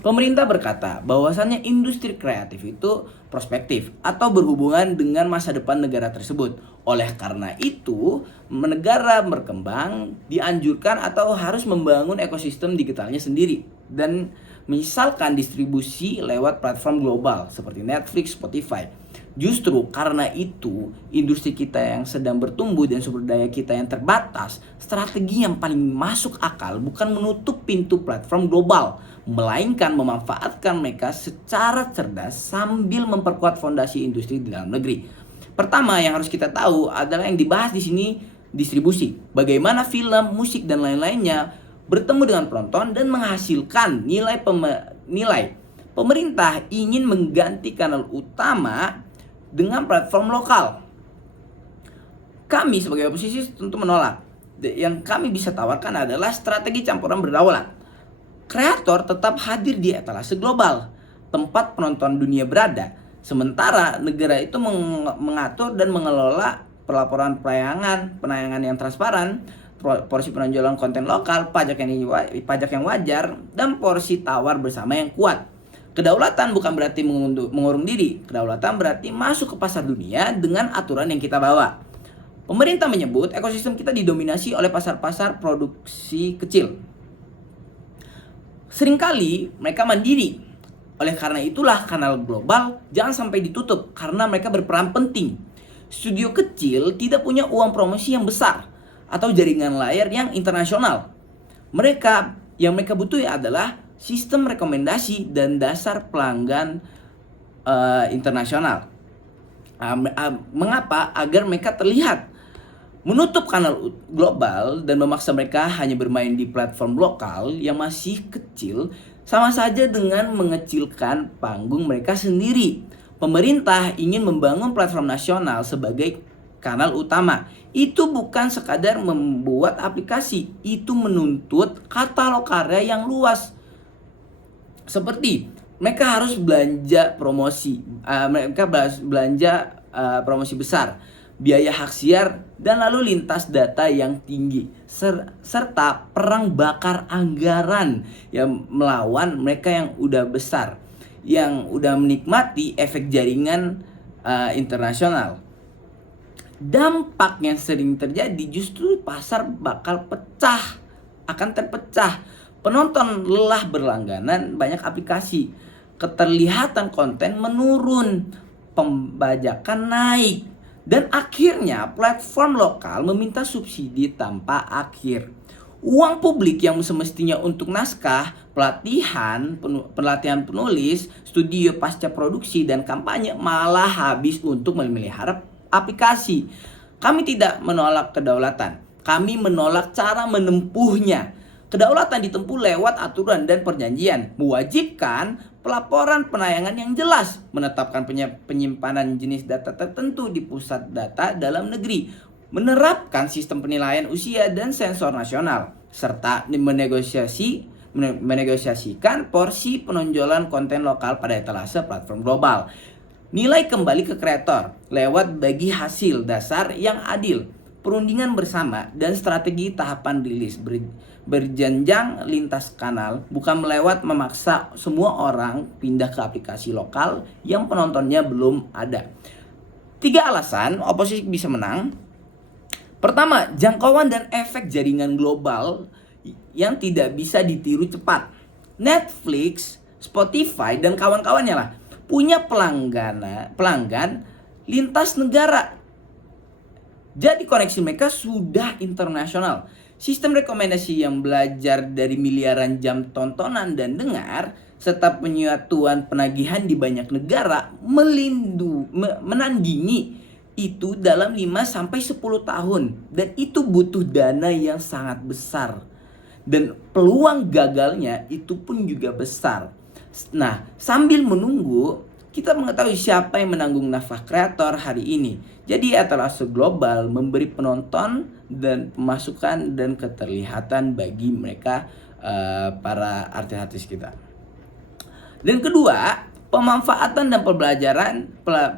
Pemerintah berkata bahwasannya industri kreatif itu prospektif atau berhubungan dengan masa depan negara tersebut. Oleh karena itu, negara berkembang dianjurkan atau harus membangun ekosistem digitalnya sendiri dan misalkan distribusi lewat platform global seperti Netflix, Spotify. Justru karena itu, industri kita yang sedang bertumbuh dan sumber daya kita yang terbatas, strategi yang paling masuk akal bukan menutup pintu platform global, melainkan memanfaatkan mereka secara cerdas sambil memperkuat fondasi industri di dalam negeri. Pertama yang harus kita tahu adalah yang dibahas di sini distribusi. Bagaimana film, musik dan lain-lainnya bertemu dengan penonton dan menghasilkan nilai. Pemerintah ingin mengganti kanal utama dengan platform lokal. Kami sebagai oposisi tentu menolak. Yang kami bisa tawarkan adalah strategi campuran berdaulat. Kreator tetap hadir di etalase global, tempat penonton dunia berada. Sementara negara itu mengatur dan mengelola pelaporan penayangan yang transparan, porsi penonjolan konten lokal, pajak yang wajar, dan porsi tawar bersama yang kuat. Kedaulatan bukan berarti mengurung diri. Kedaulatan berarti masuk ke pasar dunia dengan aturan yang kita bawa. Pemerintah menyebut ekosistem kita didominasi oleh pasar-pasar produksi kecil. Seringkali mereka mandiri. Oleh karena itulah kanal global jangan sampai ditutup karena mereka berperan penting. Studio kecil tidak punya uang promosi yang besar atau jaringan layar yang internasional. Yang mereka butuh adalah sistem rekomendasi dan dasar pelanggan internasional. Mengapa? Agar mereka terlihat. Menutup kanal global dan memaksa mereka hanya bermain di platform lokal yang masih kecil sama saja dengan mengecilkan panggung mereka sendiri. Pemerintah ingin membangun platform nasional sebagai kanal utama. Itu bukan sekadar membuat aplikasi, itu menuntut katalog karya yang luas. Seperti mereka harus belanja promosi, promosi besar, biaya hak siar, dan lalu lintas data yang tinggi, serta perang bakar anggaran yang melawan mereka yang udah besar, yang udah menikmati efek jaringan internasional. Dampak yang sering terjadi justru pasar akan terpecah. Penonton lelah berlangganan banyak aplikasi, keterlihatan konten menurun, pembajakan naik, dan akhirnya platform lokal meminta subsidi tanpa akhir. Uang publik yang semestinya untuk naskah, pelatihan penulis, studio pasca produksi, dan kampanye malah habis untuk memelihara aplikasi. Kami tidak menolak kedaulatan, kami menolak cara menempuhnya. Kedaulatan ditempuh lewat aturan dan perjanjian, mewajibkan pelaporan penayangan yang jelas, menetapkan penyimpanan jenis data tertentu di pusat data dalam negeri, menerapkan sistem penilaian usia dan sensor nasional, serta menegosiasikan porsi penonjolan konten lokal pada etalase platform global. Nilai kembali ke kreator lewat bagi hasil dasar yang adil, perundingan bersama, dan strategi tahapan rilis berjenjang lintas kanal, bukan melewat memaksa semua orang pindah ke aplikasi lokal yang penontonnya belum ada. 3 alasan oposisi bisa menang. Pertama, jangkauan dan efek jaringan global yang tidak bisa ditiru cepat. Netflix, Spotify, dan kawan-kawannya lah punya pelanggan lintas negara. Jadi koneksi mereka sudah internasional. Sistem rekomendasi yang belajar dari miliaran jam tontonan dan dengar, serta penyatuan penagihan di banyak negara menandingi itu dalam 5-10 tahun. Dan itu butuh dana yang sangat besar. Dan peluang gagalnya itu pun juga besar. Nah, sambil menunggu, kita mengetahui siapa yang menanggung nafkah kreator hari ini. Jadi etalase global memberi penonton dan pemasukan dan keterlihatan bagi mereka, para artis-artis kita. Dan kedua, pemanfaatan dan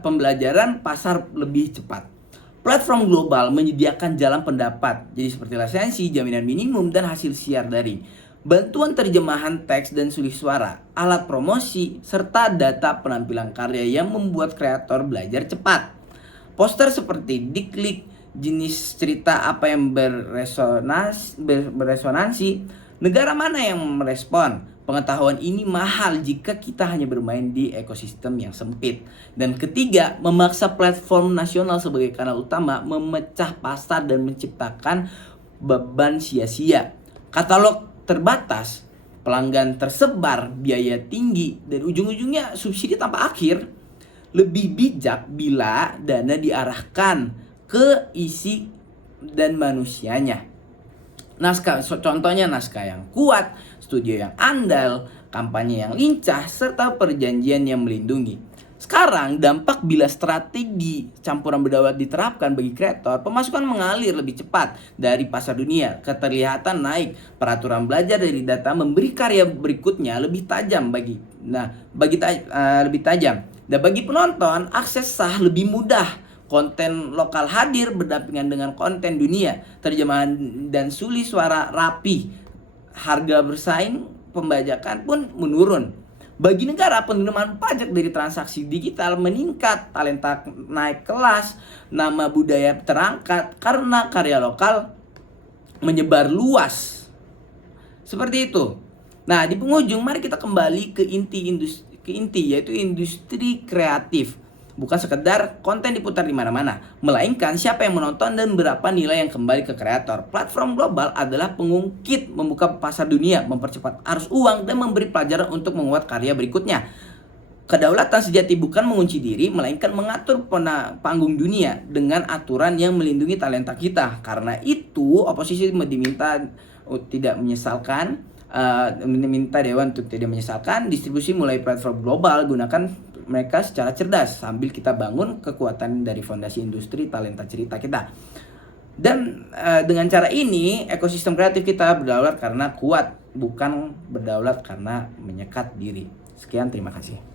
pembelajaran pasar lebih cepat. Platform global menyediakan jalan pendapat, jadi seperti lisensi, jaminan minimum, dan hasil siar daring. bantuan terjemahan teks dan sulih suara, alat promosi, serta data penampilan karya yang membuat kreator belajar cepat. Poster seperti diklik, jenis cerita apa yang beresonansi, negara mana yang merespon. Pengetahuan ini mahal jika kita hanya bermain di ekosistem yang sempit. Dan ketiga, memaksa platform nasional sebagai kanal utama memecah pasar dan menciptakan beban sia-sia. Katalog terbatas, pelanggan tersebar, biaya tinggi, dan ujung-ujungnya subsidi tanpa akhir. Lebih bijak bila dana diarahkan ke isi dan manusianya. Contohnya naskah yang kuat, studio yang andal, kampanye yang lincah, serta perjanjian yang melindungi. Sekarang dampak bila strategi campuran berdaulat diterapkan bagi kreator, pemasukan mengalir lebih cepat dari pasar dunia, keterlihatan naik, peraturan belajar dari data memberi karya berikutnya lebih tajam lebih tajam. Dan bagi penonton, akses sah lebih mudah. Konten lokal hadir berdampingan dengan konten dunia, terjemahan dan sulih suara rapi, harga bersaing, pembajakan pun menurun. Bagi negara, penerimaan pajak dari transaksi digital meningkat, talenta naik kelas, nama budaya terangkat karena karya lokal menyebar luas. Seperti itu. Nah, di penghujung mari kita kembali ke inti yaitu industri kreatif. Bukan sekedar konten diputar di mana-mana, melainkan siapa yang menonton dan berapa nilai yang kembali ke kreator. Platform global adalah pengungkit membuka pasar dunia, mempercepat arus uang, dan memberi pelajaran untuk menguat karya berikutnya. Kedaulatan sejati bukan mengunci diri, melainkan mengatur panggung dunia dengan aturan yang melindungi talenta kita. Karena itu, oposisi meminta Dewan untuk tidak menyesalkan distribusi mulai platform global, gunakan mereka secara cerdas sambil kita bangun kekuatan dari fondasi industri talenta cerita kita. Dan dengan cara ini ekosistem kreatif kita berdaulat karena kuat, bukan berdaulat karena menyekat diri. Sekian, terima kasih.